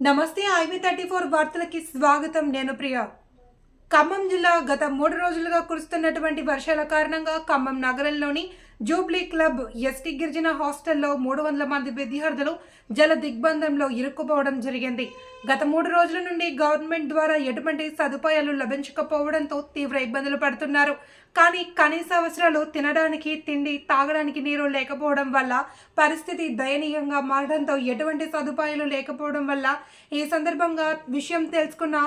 నమస్తే IV thirty four వార్తలకి స్వాగతం నేను ప్రియ. ఖమ్మం జిల్లా గత మూడు రోజులుగా కురుస్తున్నటువంటి వర్షాల కారణంగా ఖమ్మం నగరంలోని జూబ్లీ క్లబ్ ఎస్టీ గిరిజన హాస్టల్లో మూడు వందల మంది విద్యార్థులు జల దిగ్బంధంలో ఇరుక్కుపోవడం జరిగింది. గత మూడు రోజుల నుండి గవర్నమెంట్ ద్వారా ఎటువంటి సదుపాయాలు లభించకపోవడంతో తీవ్ర ఇబ్బందులు పడుతున్నారు. కానీ కనీస అవసరాలు తినడానికి తిండి తాగడానికి నీరు లేకపోవడం వల్ల పరిస్థితి దయనీయంగా మారడంతో ఎటువంటి సదుపాయాలు లేకపోవడం వల్ల ఈ సందర్భంగా విషయం తెలుసుకున్న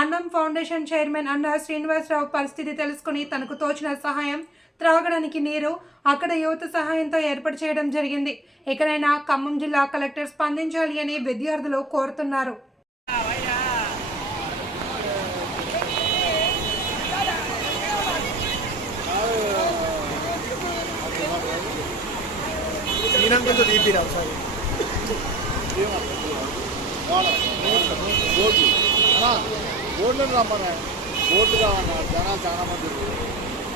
అన్నం ఫౌండేషన్ చైర్మన్ అన్న శ్రీనివాసరావు పరిస్థితి తెలుసుకుని తనకు తోచిన సహాయం త్రాగడానికి నీరు అక్కడ యువత సహాయంతో ఏర్పాటు చేయడం జరిగింది. ఇకనైనా ఖమ్మం జిల్లా కలెక్టర్ స్పందించాలి అని విద్యార్థులు కోరుతున్నారు. ఈయనంతా తీపిరా ఒకసారి. బోట్లు రమ్మన్నా బోట్లు కావన్నా జనాలు చాలా మంది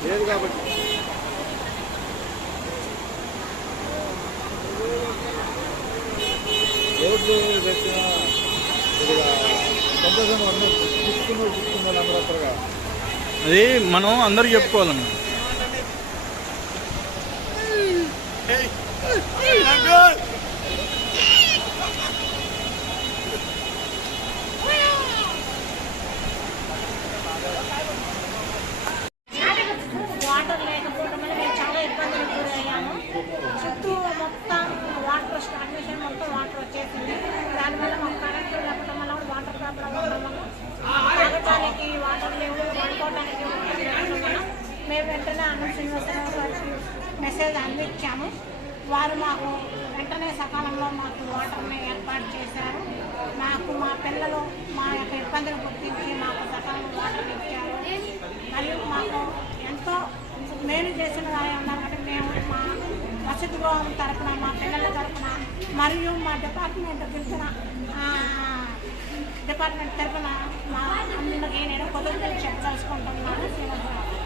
లేదు కాబట్టి పెట్టిన కొద్దిగా సంతోషంగా తీసుకున్నారు తీసుకున్నారు అందరూ అది మనం అందరికి చెప్పుకోవాలన్న వాటర్ లేకపోవడం వల్ల మేము చాలా ఇబ్బందులు గురయ్యాము చుట్టూ మొత్తం వాటర్ స్టాగ్నేషన్ మొత్తం వాటర్ వచ్చేసింది దానివల్ల మాకు కరెంట్ లేకపోవడం వల్ల వాటర్ ప్రాబ్లం ఉండడం వల్ల తాగడానికి వాటర్ లేవు వండుకోవడానికి వాటర్ లేకపోవడం వల్ల మేము వెంటనే అన్న శ్రీనివాసరావు గారికి మెసేజ్ అందించాము. వారు మాకు వెంటనే సకాలంలో మాకు వాటర్ని ఏర్పాటు చేశారు. మాకు మా పిల్లలు మా యొక్క ఇబ్బందులు గుర్తించి మాకు సకాలంలో వాటర్ ఇచ్చారు. మరియు మాకు ఎంతో మేలు చేసిన వారే ఉన్నారు కాబట్టి మేము మా వసతి గృహం తరపున మా పిల్లల తరపున మరియు మా డిపార్ట్మెంట్ పిలిచిన డిపార్ట్మెంట్ తరపున మా అందరికీ నేను పొదుపు చెప్పదలుచుకుంటున్నాను. శ్రీనివాసరావు